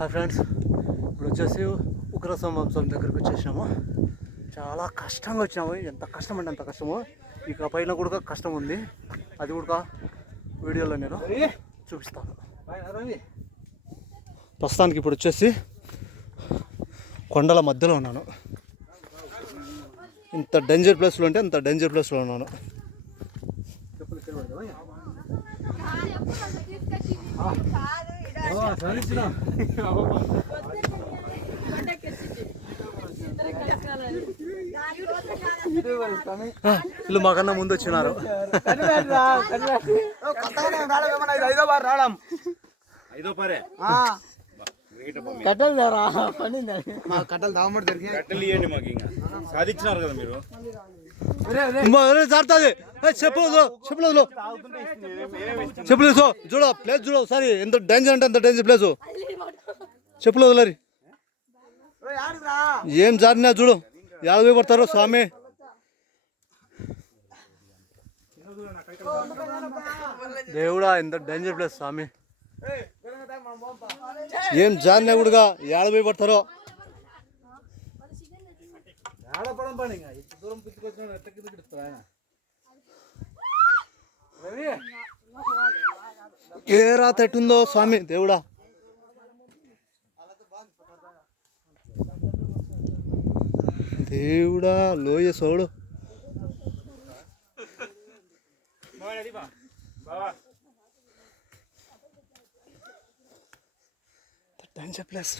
Hi friends ఇప్పుడు వచ్చేసి ఉగ్రస్తంభం దగ్గరికి వచ్చేసినాము. చాలా కష్టంగా వచ్చినాము. ఎంత కష్టం అంటే అంత కష్టము. ఇక పైన కూడా కష్టం ఉంది. అది కూడా వీడియోలో నేను చూపిస్తాను. ప్రస్తుతానికి ఇప్పుడు వచ్చేసి కొండల మధ్యలో ఉన్నాను. ఇంత డేంజర్ ప్లేస్లో ఉంటే అంత డేంజర్ ప్లేస్లో ఉన్నాను. చెప్పులు వీళ్ళు మాకన్నా ముందు వచ్చినారు. ఐదో బార్ రావడం. ఐదో పరే కట్టలు కట్టలు దామడి దొరికినాయి కట్టెలు ఇవ్వండి మాకు ఇంకా. సాధించినారు కదా మీరు. జారుతుంది చెప్పలేదు చెప్పలేదు చెప్పలేదు చూడ ప్లేస్ చూడ ఒకసారి. ఎంత డేంజర్ అంటే అంత డేంజర్ ప్లేస్. చెప్పలేదు లరి ఏం జారినా చూడు. యాభై పడతారు స్వామి. దేవుడా ఎంత డేంజర్ ప్లేస్ స్వామి. ఏం జారినా కూడా యాభై పడతారో. దూరం పిచ్చుకొచ్చిన ఎట్ట కింద కిడుస్తా ఏ రాత ఎట్టుందో స్వామి దేవుడా. దేవుడా లోయ సోడు. డేంజర్ ప్లేస్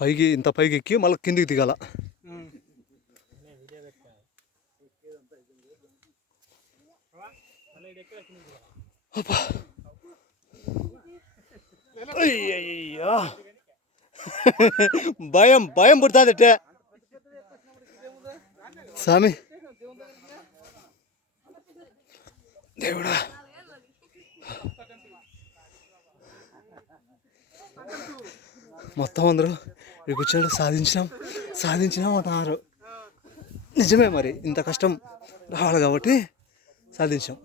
పైకి ఇంత పైకి ఎక్కి మళ్ళీ కిందికి దిగాల. అయ్యయ్యో. భయం భయం పుడుతుంది స్వామి దేవుడా. మొత్తం అందరూ ఇక్కడికి వచ్చాడు సాధించినాం సాధించినాం అంటున్నారు నిజమే మరి ఇంత కష్టం రావాలి కాబట్టి సాధించాం.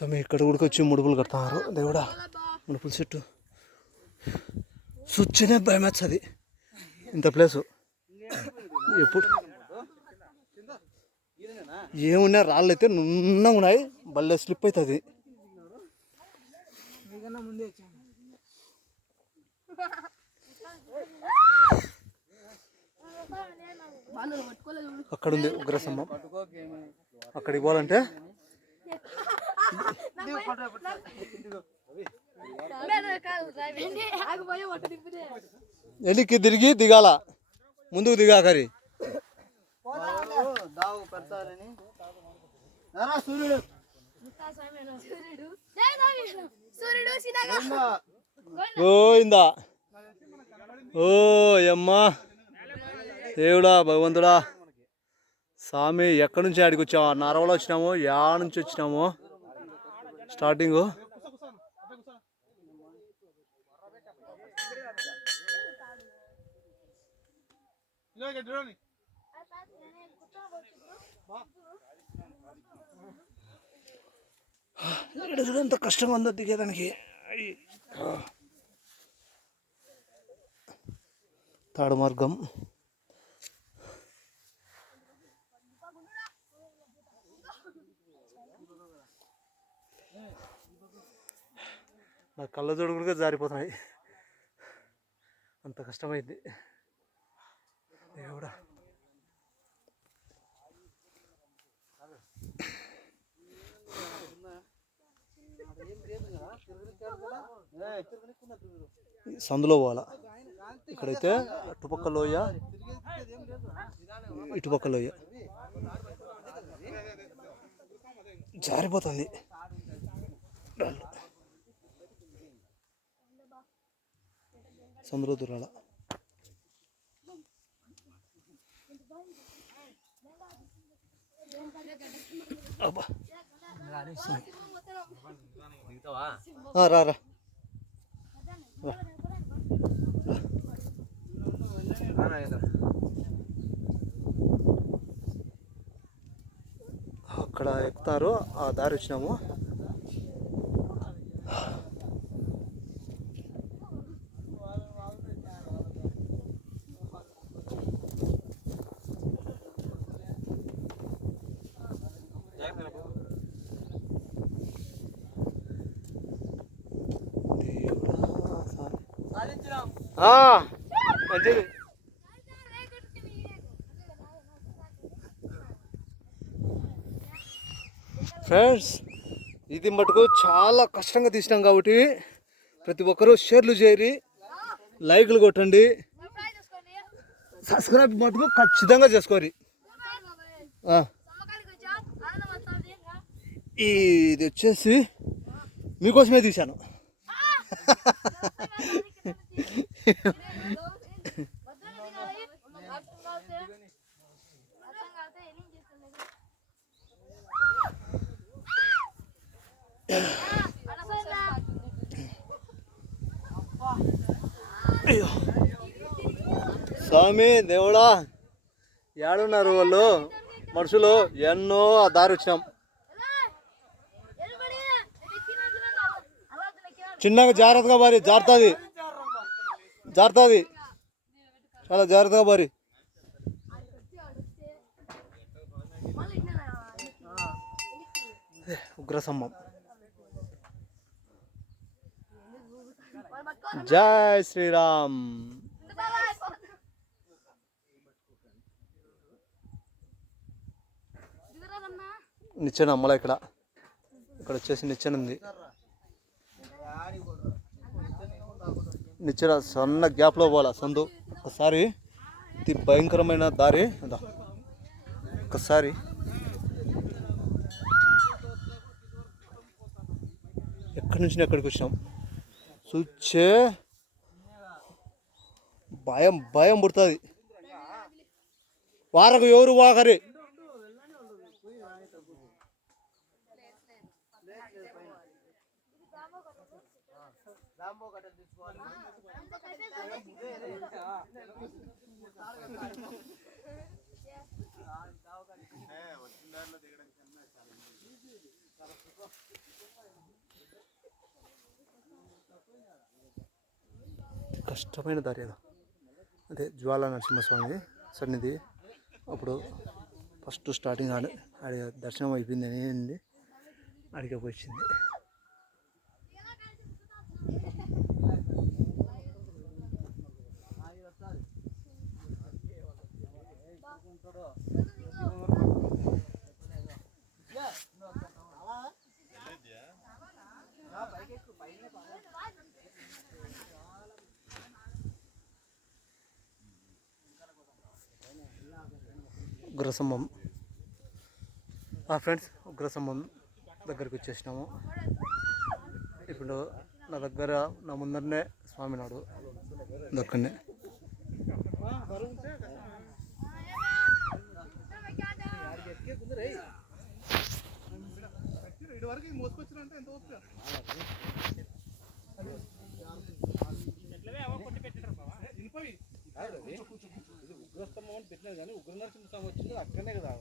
స్వామి ఇక్కడ కూడా వచ్చి ముడుపులు కడతారు. దేవుడా ముడుపుల చెట్టు. సుచ్చనే భయం అది ఇంత ప్లేసు ఎప్పుడు? ఏమున్నా రాళ్ళు అయితే నున్నగా ఉన్నాయి. భలే స్లిప్ అవుతుంది అక్కడ ఉంది ఉగ్రస్తంభం అక్కడికి పోవాలంటే వెనక్కి తిరిగి దిగాల. ముందుకు దిగాకరి. సూర్యుడు. సూర్యుడు. సినగా గోయిందా ఓ అమ్మా దేవుడా భగవంతుడా. స్వామి ఎక్కడి నుంచి ఆడికి వచ్చాము నరవలో వచ్చినాము? యా నుంచి వచ్చినాము? స్టార్టింగ్. ఎంత కష్టంగా ఉందో దిగేదానికి. తాడు మార్గం. నా కళ్ళ జోడు కూడా జారిపోతున్నాయి. అంత కష్టమైంది. దేవుడా. సందులో పోవాలా? ఇక్కడైతే అటుపక్క లోయ ఇటుపక్క లోయ. జారిపోతుంది. సందులో దూరాల రా. అక్కడ ఎక్కుతారు ఆ దారి వచ్చినాము. మంచిది ఫ్రెండ్స్ ఇది మటుకు చాలా కష్టంగా తీసినాం కాబట్టి ప్రతి ఒక్కరూ షేర్లు చేయరి లైక్లు కొట్టండి. సబ్స్క్రైబ్ మటుకు ఖచ్చితంగా చేసుకోరి. ఇది వచ్చేసి మీకోసమే తీశాను. స్వామి దేవుడా. ఏడున్నారు వాళ్ళు? మనుషులు ఎన్నో ఆ దారి వచ్చినాం. చిన్నగా జాగ్రత్తగా మరి జారుతుంది జారుతుంది చాలా జాగ్రత్తగా మరి. ఉగ్రసమ్మం. జై శ్రీరామ్. నిచ్చెన అమ్మలా ఇక్కడ. ఇక్కడ వచ్చేసి నిచ్చెన ఉంది. నిచ్చెన సన్న గ్యాప్లో పోవాలా సందు? ఒకసారి ఇది భయంకరమైన దారి. ఒకసారి. ఎక్కడి నుంచి ఎక్కడికి వచ్చినాం చూచే భయం భయం పుడుతుంది. వారకు ఎవరు వాకరి? కష్టమైన దారి అది అదే జ్వాల నరసింహస్వామి సన్నిధి. అప్పుడు ఫస్ట్ స్టార్టింగ్ ఆడ ఆడ దర్శనం అయిపోయింది అని అడిగి వచ్చింది ఉగ్రసంభం. ఆ ఫ్రెండ్స్ ఉగ్రసంభం దగ్గరికి వచ్చేసినాము. ఇప్పుడు నా దగ్గర నా ముందరనే స్వామినాడు దక్కనే. ఉగ్రస్తంభం అని పెట్టినారు కానీ ఉగ్ర నరసింహ స్వామి వచ్చింది అక్కడనే కదా.